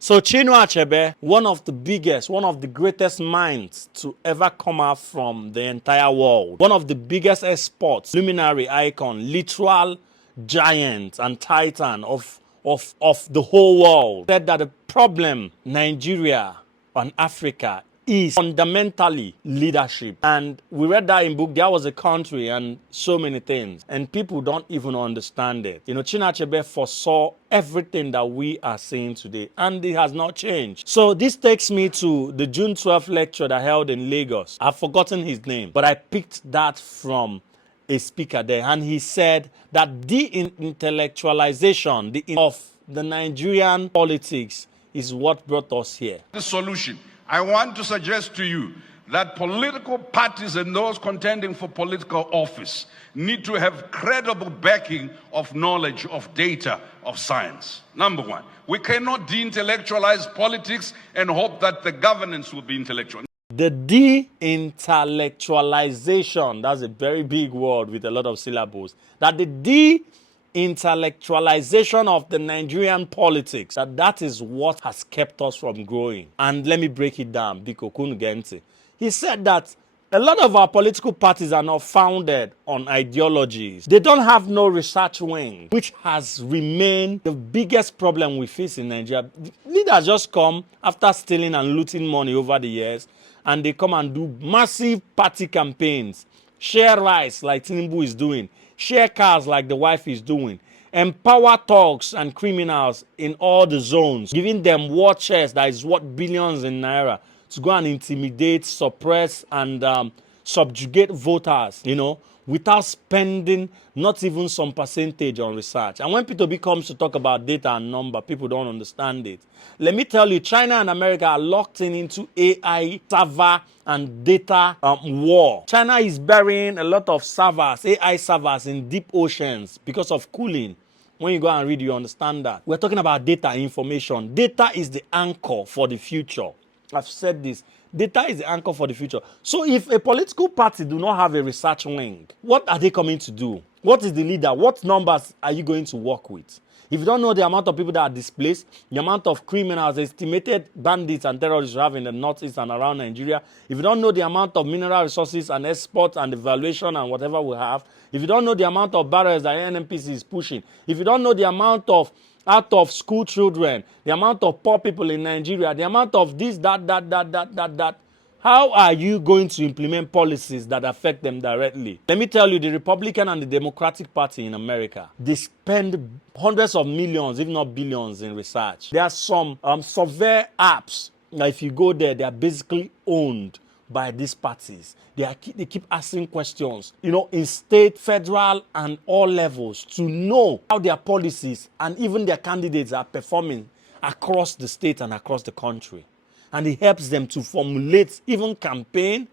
So Chinua Achebe, one of the biggest, one of the greatest minds to ever come out from the entire world, one of the biggest exports, luminary icon, literal giant and titan of the whole world, said that the problem Nigeria and Africa is fundamentally leadership. And we read that in book. There was a country and so many things, and people don't even understand it. You know, Chinua Achebe foresaw everything that we are seeing today, and it has not changed. So this takes me to the June 12th lecture that I held in Lagos. I've forgotten his name, but I picked that from a speaker there, and he said that de-intellectualization of the Nigerian politics is what brought us here. The solution. I want to suggest to you that political parties and those contending for political office need to have credible backing of knowledge, of data, of science. Number one, we cannot de-intellectualize politics and hope that the governance will be intellectual. The de-intellectualization, that's a very big word with a lot of syllables, that the de-intellectualization of the Nigerian politics, that is what has kept us from growing. And let me break it down. Biko Kunugente. He said that a lot of our political parties are not founded on ideologies. They don't have no research wing, which has remained the biggest problem we face in Nigeria. Leaders just come after stealing and looting money over the years, and they come and do massive party campaigns, share rice like Tinubu is doing, share cars like the wife is doing, empower thugs and criminals in all the zones, giving them war chests that is worth billions in naira to go and intimidate, suppress, and subjugate voters, you know, without spending not even some percentage on research. And when P2B comes to talk about data and number, people don't understand it. Let me tell you, China and America are locked into AI, server, and data war. China is burying a lot of servers, AI servers in deep oceans because of cooling. When you go and read, you understand that. We're talking about data information. Data is the anchor for the future. I've said this. Data is the anchor for the future. So if a political party do not have a research wing, what are they coming to do? What is the leader? What numbers are you going to work with? If you don't know the amount of people that are displaced, the amount of criminals, estimated bandits and terrorists you have in the northeast and around Nigeria, if you don't know the amount of mineral resources and exports and the valuation and whatever we have, if you don't know the amount of barrels that NNPC is pushing, if you don't know the amount of out of school children, the amount of poor people in Nigeria, the amount of this, that, how are you going to implement policies that affect them directly? Let me tell you, the Republican and the Democratic Party in America, they spend hundreds of millions, if not billions, in research. There are some survey apps. Now, if you go there, they are basically owned by these parties. They keep asking questions, you know, in state, federal, and all levels to know how their policies and even their candidates are performing across the state and across the country. And it helps them to formulate even campaign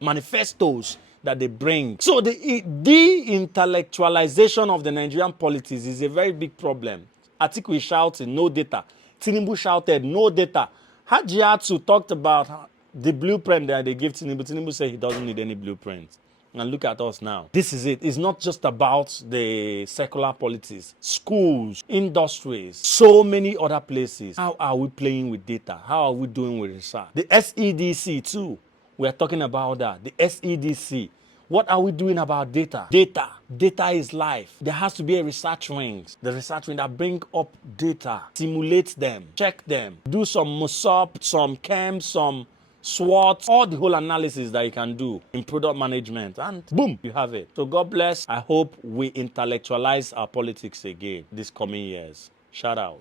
manifestos that they bring. So the de-intellectualization of the Nigerian politics is a very big problem. Atiku is shouting, no data. Tinubu shouted, no data. Hajiatu talked about the blueprint that they give Tinubu. Tinubu said he doesn't need any blueprint. And look at us now. This is it. It's not just about the secular politics. Schools, industries, so many other places. How are we playing with data? How are we doing with research? The SEDC too. We are talking about that. The SEDC. What are we doing about data? Data is life. There has to be a research wing. The research wing that bring up data, simulate them, check them, do some MUSOP, some CHEM, some SWOT, all the whole analysis that you can do in product management, and boom, you have it. So God bless. I hope we intellectualize our politics again these coming years. Shout out.